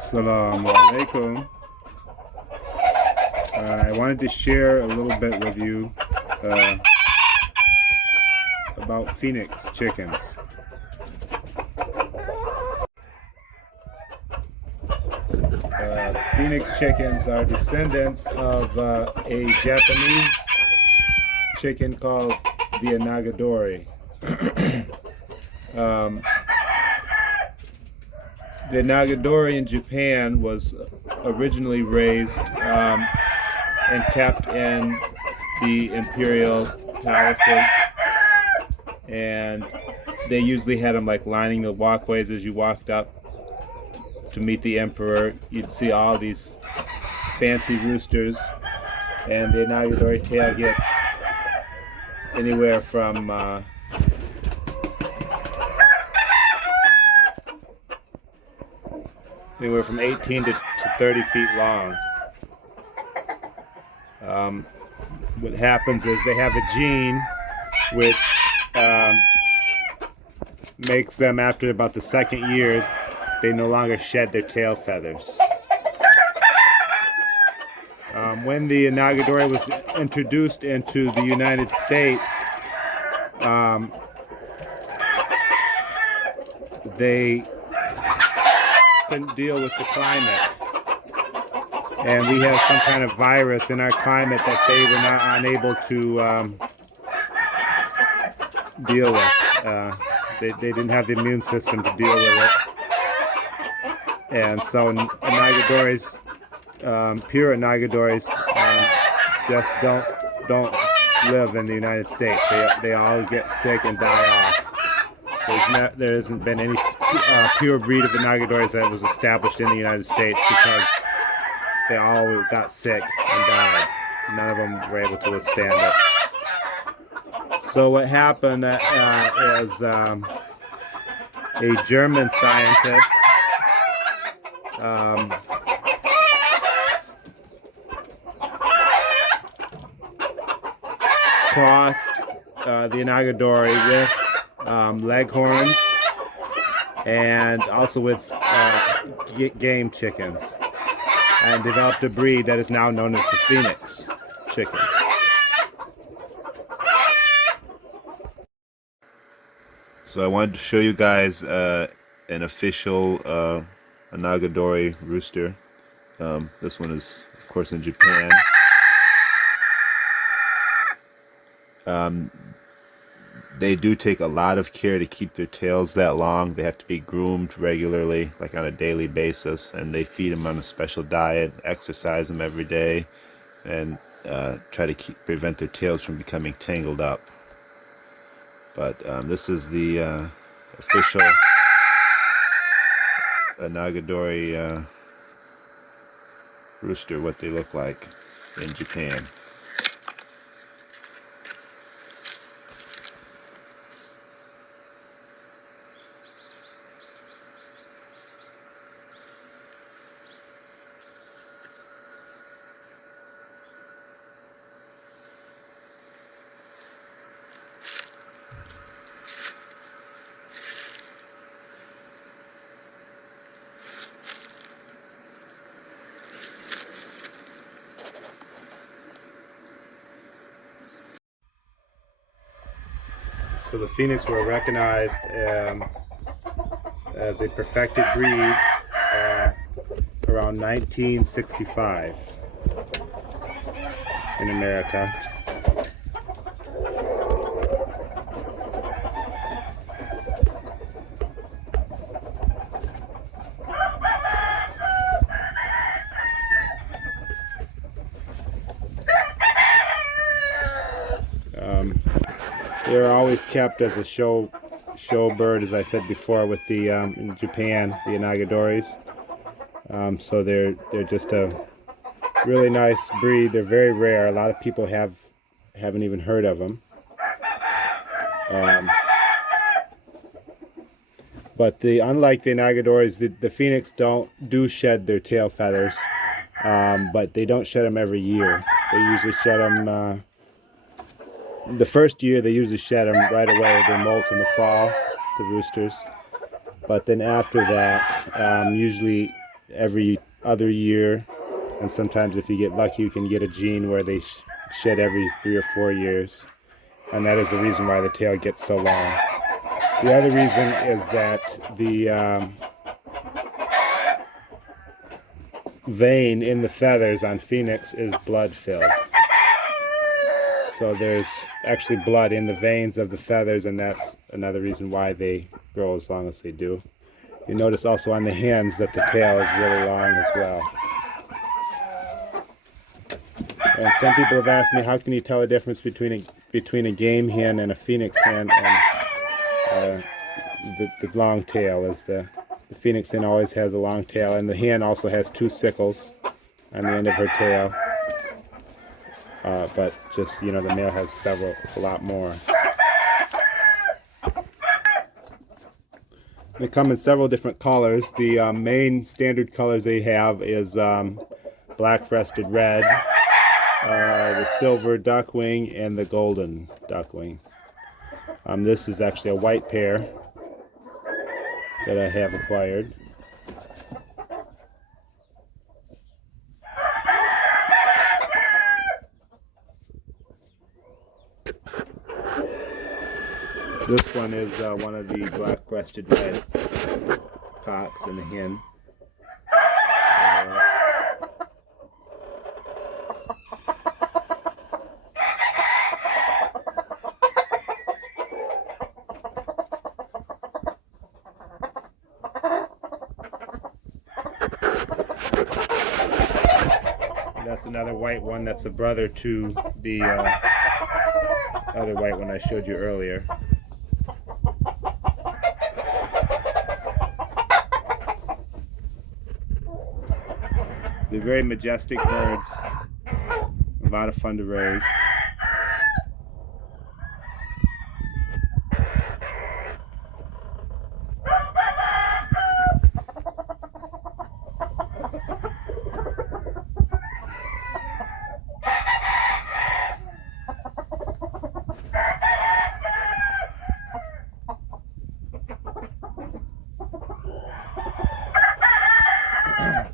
Assalamu alaikum. I wanted to share a little bit with you about Phoenix chickens. Phoenix chickens are descendants of a Japanese chicken called the Anagadori. The Anagadori in Japan was originally raised and kept in the imperial palaces, and they usually had them like lining the walkways as you walked up to meet the emperor. You'd see all these fancy roosters, and the Anagadori tail gets anywhere from 18 to 30 feet long. What happens is they have a gene which makes them, after about the second year, they no longer shed their tail feathers. When the Anagadori was introduced into the United States, they couldn't deal with the climate, and we have some kind of virus in our climate that they were not unable to deal with. They didn't have the immune system to deal with it, and so Anagadoris, pure Anagadoris, just don't live in the United States. They all get sick and die off. There hasn't been any pure breed of Anagadoris that was established in the United States because they all got sick and died. None of them were able to withstand it. So what happened is a German scientist crossed the Anagadori with leghorns and also with game chickens, and developed a breed that is now known as the Phoenix chicken. So I wanted to show you guys an official Anagadori rooster. This one is, of course, in Japan. They do take a lot of care to keep their tails that long. They have to be groomed regularly, like on a daily basis, and they feed them on a special diet, exercise them every day, and try to prevent their tails from becoming tangled up. But this is the official Anagadori rooster, what they look like in Japan. So the Phoenix were recognized as a perfected breed around 1965 in America. They're always kept as a show bird, as I said before, with the in Japan, the Anagadoris. So they're just a really nice breed. They're very rare. A lot of people haven't even heard of them. But unlike the Anagadoris, the Phoenix do shed their tail feathers, but they don't shed them every year. They usually shed them. The first year they usually shed them right away. They molt in the fall, the roosters. But then after that, usually every other year, and sometimes if you get lucky you can get a gene where they shed every 3 or 4 years, and that is the reason why the tail gets so long. The other reason is that the vein in the feathers on Phoenix is blood filled. So there's actually blood in the veins of the feathers, and that's another reason why they grow as long as they do. You notice also on the hens that the tail is really long as well. And some people have asked me, how can you tell the difference between a game hen and a Phoenix hen? And the long tail is the Phoenix hen always has a long tail, and the hen also has 2 sickles on the end of her tail. But just, the male has a lot more. They come in several different colors. The main standard colors they have is black-breasted red, the silver duckwing, and the golden duckwing. This is actually a white pair that I have acquired. This one is one of the black-breasted red cocks and a hen. That's another white one. That's a brother to the other white one I showed you earlier. They're very majestic birds, a lot of fun to raise.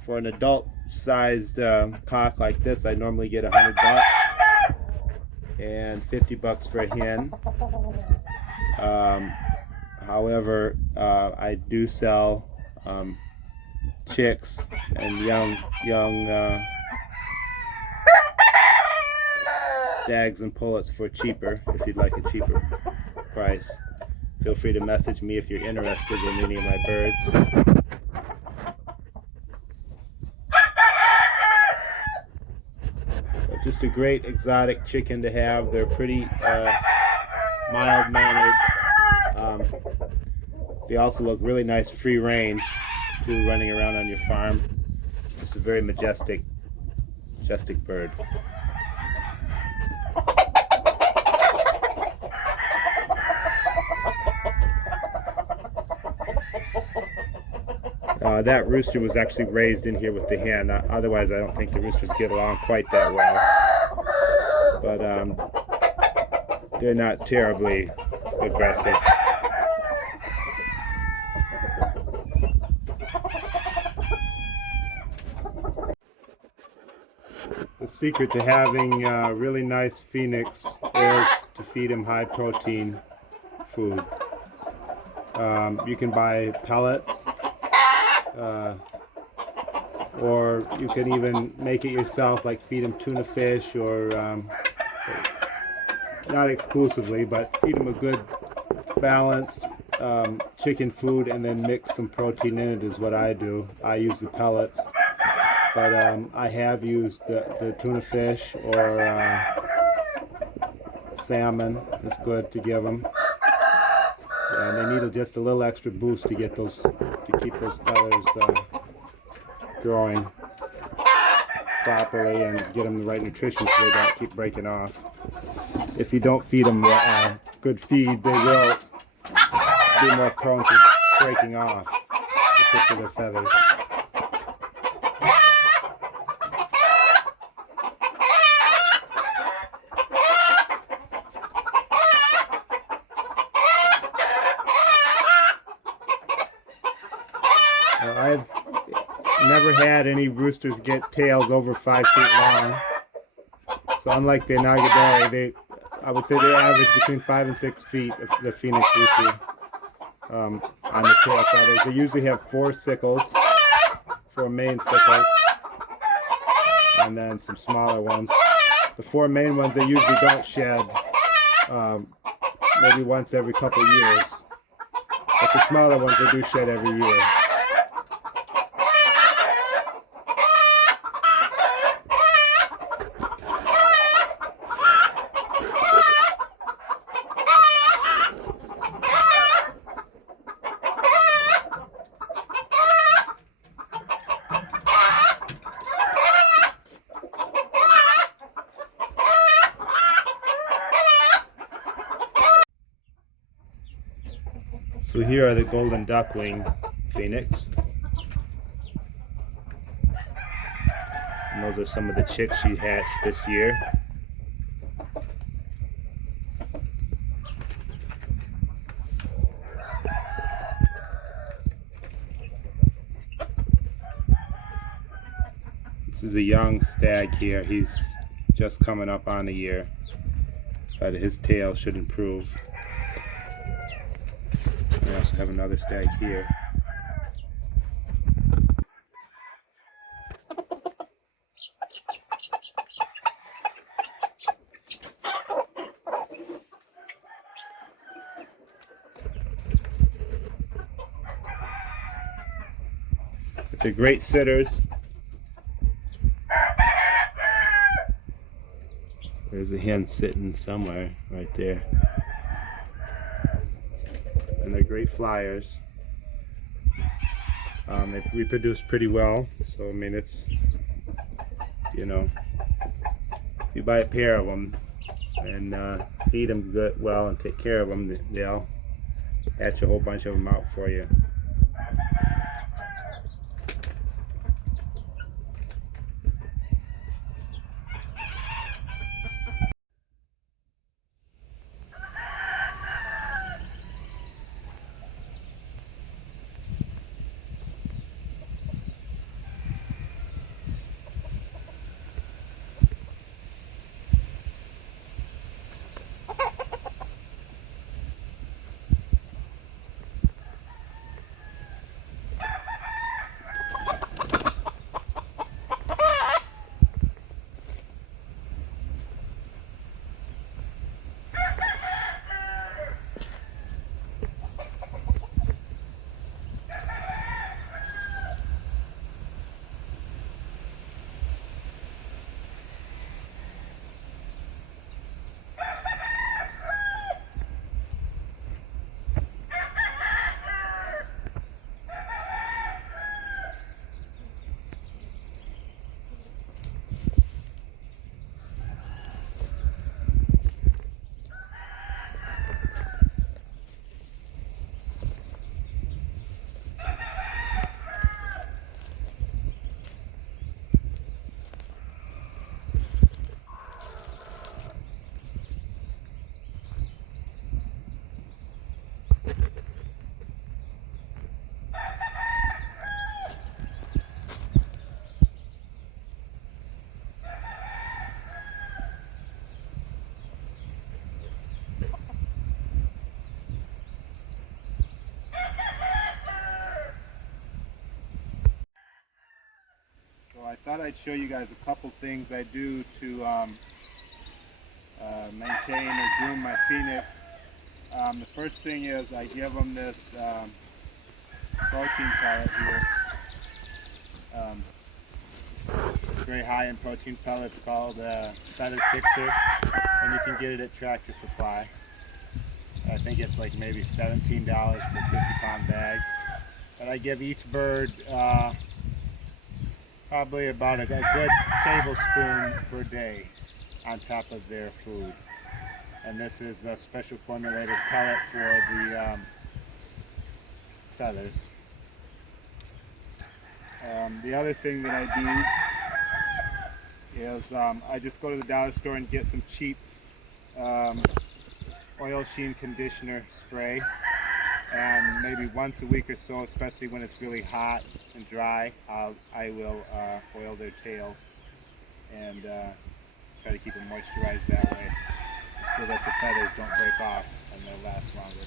For an adult-sized cock like this, I normally get $100 and $50 for a hen. However, I do sell chicks and young stags and pullets for cheaper. If you'd like a cheaper price, feel free to message me if you're interested in any of my birds. Just a great exotic chicken to have. They're pretty mild-mannered. They also look really nice free range too, running around on your farm. It's a very majestic bird. That rooster was actually raised in here with the hen. Otherwise, I don't think the roosters get along quite that well. But they're not terribly aggressive. The secret to having a really nice Phoenix is to feed him high protein food. You can buy pellets. Or you can even make it yourself, like feed them tuna fish, or not exclusively, but feed them a good balanced chicken food and then mix some protein in it is what I do. I use the pellets, but I have used the tuna fish or salmon. It's good to give them. And they need just a little extra boost to get those, to keep those feathers growing properly and get them the right nutrition so they don't keep breaking off. If you don't feed them good feed, they will be more prone to breaking off the tips of their feathers. never had any roosters get tails over 5 feet long. So unlike the Nagadori, I would say they average between 5 and 6 feet of the Phoenix rooster on the tail feathers. They usually have 4 sickles, 4 main sickles, and then some smaller ones. The 4 main ones they usually don't shed, maybe once every couple years. But the smaller ones they do shed every year. So here are the golden duckling phoenix. And those are some of the chicks she hatched this year. This is a young stag here. He's just coming up on a year, but his tail should improve. We also have another stag here. But they're great sitters. There's a hen sitting somewhere right there. And they're great flyers. They reproduce pretty well, so I mean it's, you know, if you buy a pair of them and feed them good, well, and take care of them, they'll hatch a whole bunch of them out for you. I thought I'd show you guys a couple things I do to maintain or groom my phoenix. The first thing is I give them this protein pellet here. Very high in protein pellet. It's called Feather Fixer, and you can get it at Tractor Supply. I think it's like maybe $17 for a 50-pound bag. But I give each bird probably about a good tablespoon per day on top of their food. And this is a special formulated pellet for the feathers. The other thing that I do is I just go to the dollar store and get some cheap oil sheen conditioner spray. and maybe once a week or so, especially when it's really hot and dry, I will oil their tails and try to keep them moisturized that way so that the feathers don't break off and they'll last longer.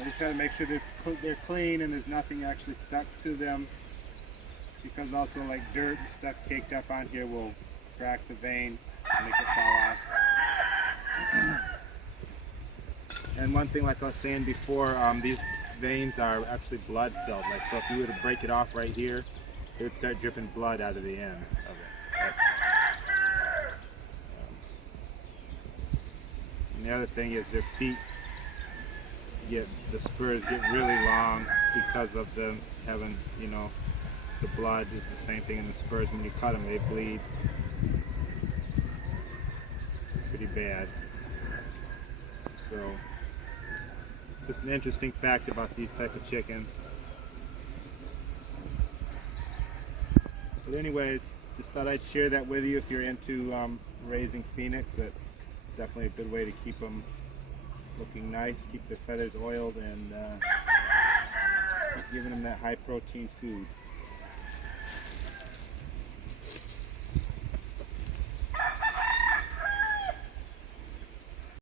I just try to make sure they're clean and there's nothing actually stuck to them, because also like dirt and stuff caked up on here will crack the vein and make it fall off. And one thing, like I was saying before, these veins are actually blood filled. Like, so if you were to break it off right here, it would start dripping blood out of the end of it. And the other thing is their feet the spurs get really long because of them having, you know, the blood is the same thing in the spurs. When you cut them, they bleed pretty bad. So just an interesting fact about these type of chickens. But anyways, just thought I'd share that with you if you're into raising phoenix. That's definitely a good way to keep them looking nice, keep the feathers oiled, and keep giving them that high protein food.